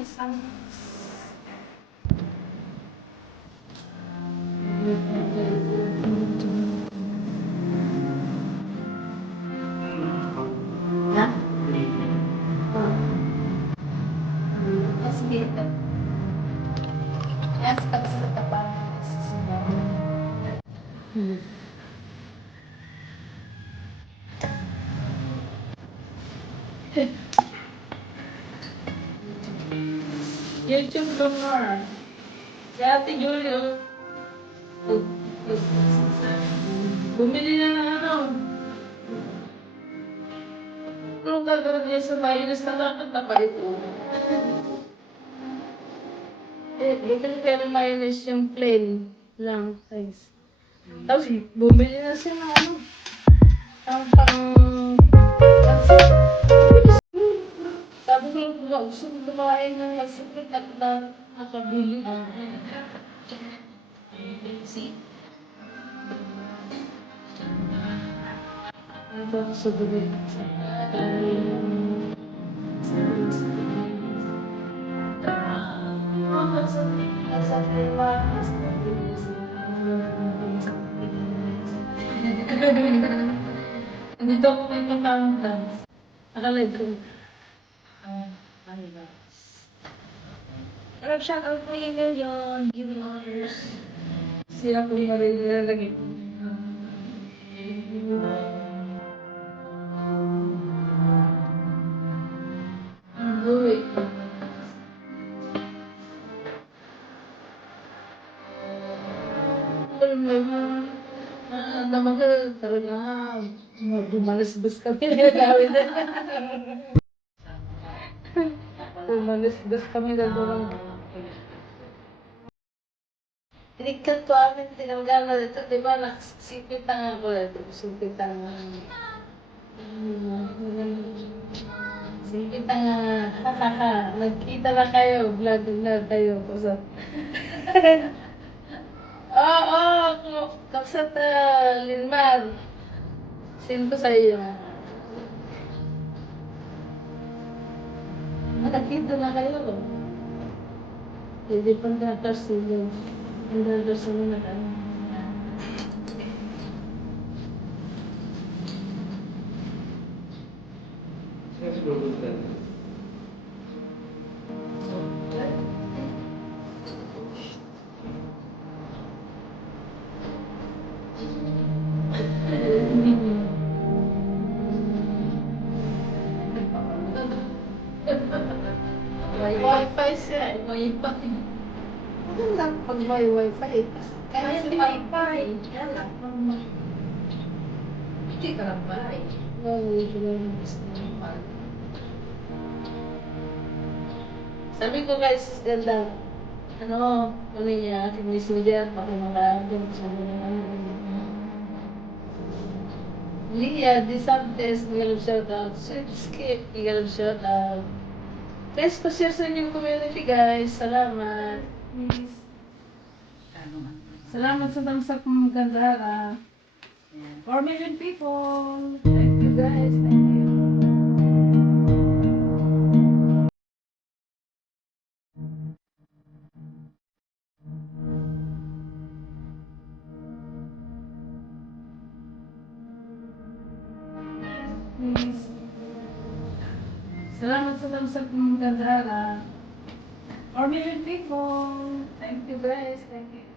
isang na? Yes, dito. Yes, pag sa tapat. YouTube ko nga. Si Ate Julio. Bumili na ng ano. Anong gagawin niya sa mayonnaise na nakatapa ito? Bumili kayo ng mayonnaise yung plain lang size. Tapos bumili na siya ng ano. Ang sabi ko, gusto ko kumain ng masipit at nakabili. See? Ano ba sa gabi? Dito ako may pagkakanta. Nakalive ko. Shout out to you, Leon. Give me honors. Sila ko yung marilalagay. Uy. Naman ka talaga. Dumalasbas kami. Dumalasbas kami na doon. Tinikad ko amin, tinanggal na dito. Di ba, nagsipit ang ako dito. Sipit ang... Sipit ang... Nagkita na kayo. Vlog na kayo. Kusap. Oo, kapsat Linmar. Send ko sa iyo. Nakakita na kayo. Hindi pa na-curse nyo. Hindi na-curse nyo na kayo. Wi-Fi siya. Wi-Fi. Ano lang pag may Wi-Fi? Kaya si Wi-Fi. Yan lang. Hindi ka lang ba eh. Sabi ko guys, ganda. Ano niya, kinis niya, pakumakain sa mga Lia, Disantes, ngayon shout out. Skip, ngayon shout out. Guys, pa-share sa inyong community guys. Salamat. Salamat sa thumbs up ng Gandara. 4 million people. Thank you guys. Thank you. Please. Salamat sa thumbs up ng Gandara. 4 million people. Thank you guys. Thank you.